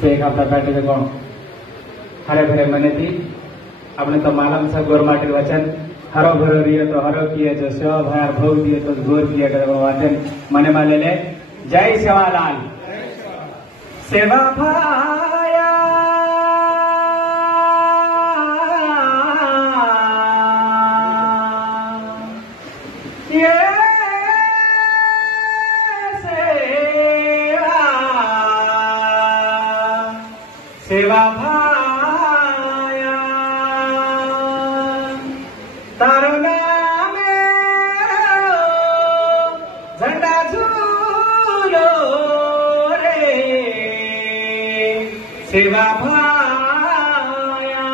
से एक हफ्ता बैठे थे कौन हरे भरे मने थी अपने तो मालूम सा गोर माटी वचन हरो भरो रियो तो हरो किए जो सेवा भार भोग दिए तो गोर किया कर वचन मने मा ले ले। जय सेवालाल। सेवा भाया ये सेवा भाया तारो नामे झंडा झूलो रे सेवा भाया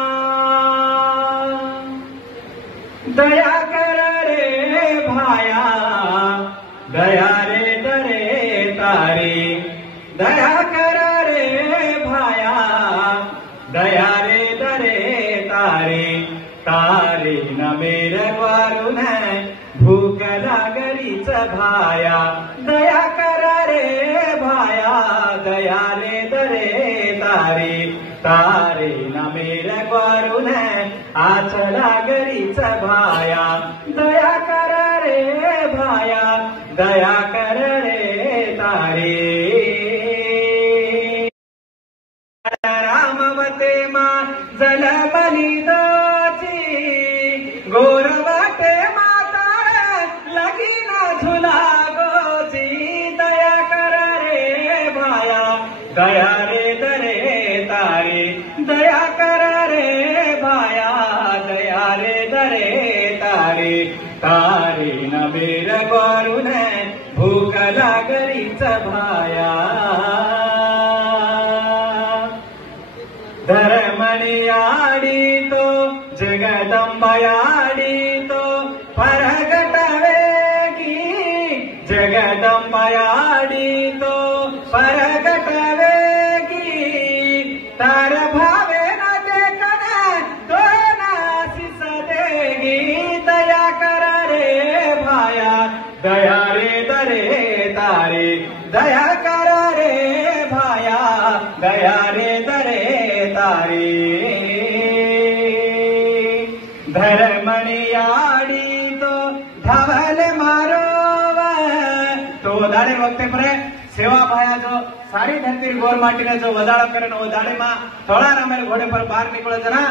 दया कर रे भाया दया रे दरे तारी दया कर रे भाया दया रे दरे तारे तारे न मेरे वारुन भूक लागरीच भाया दया कर रे भाया दया रे दरे तारे तारे न मेरे वारुन आच लागरीच भाया दया कर रे भाया दया कर रे तारे रामवते मा जल बलिदाची गोरवते माता लगीना झुला गोची दया कर रे भाया दया रे दरे तारे दया कर रे भाया दया रे दरे तारे तारे न बेर गोरुन भूक लागरीच भाया धर्मनियाडी तो जगदंबयाडी तो परगटवेगी जगदंबयाडी तो परगटवेगी तार भावे न देखन तो नासिस देगी दया कर रे भाया दया रे दरे तारे दया कर रे भाया दया रे दरे तारे धर्मनियाडी तो धवल मारो तो दाड़े वक्ते पर सेवा भाया जो सारी धरती गोर माटी ने जो वजाड़ा करे वो दाड़े मां थोड़ा रमेल घोड़े पर बाहर निकलो जना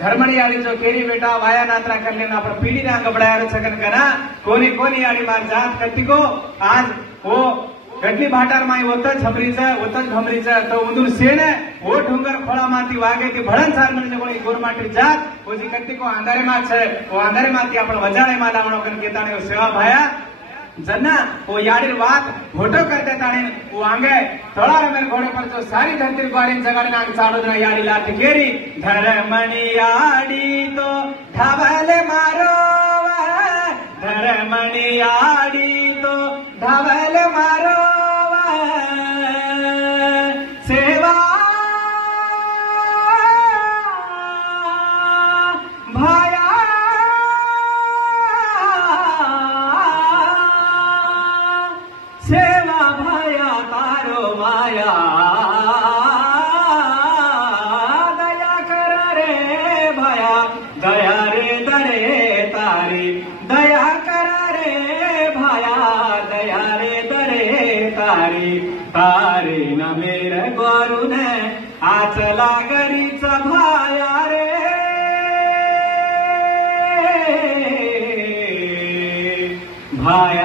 धर्मनियाडी जो केरी बेटा वाया नात्रा कर लेना पर पीढ़ी ना गबड़ाया सकन कना कोनी कोनी आडी मार जात कत्ती को आज वो गटली भाटार माई होतच छबरीचं होतच घमरीचं तो उंदूर सेन वो ढुंगर खोळा माती वागे ती भड़न सार म्हणजे कोणी गोर माटी जात ओजी कत्ती को अंधारे मा छे वो अंधारे माती आपण वजाळे मा लावणो कन केताने सेवा भाया जना वो याडीर बात घोटो करते ताणे वो आंगे थोड़ा रमेल घोड़े पर जो सारी धरती ग्वारीन जगाड़ी नांग चाडोदरा याडी लाठी केरी धर्मनियाडी तो धावले मारो धर्मनियाडी तो धावले मारो सेवा भाया सेवा भाया तारो माया दया कर रे भाया दया रे दरे तारे दया कर रे भाया दया रे दरे तारे तारे न मेरे गोरुन आचला गरीच भाया रे भाया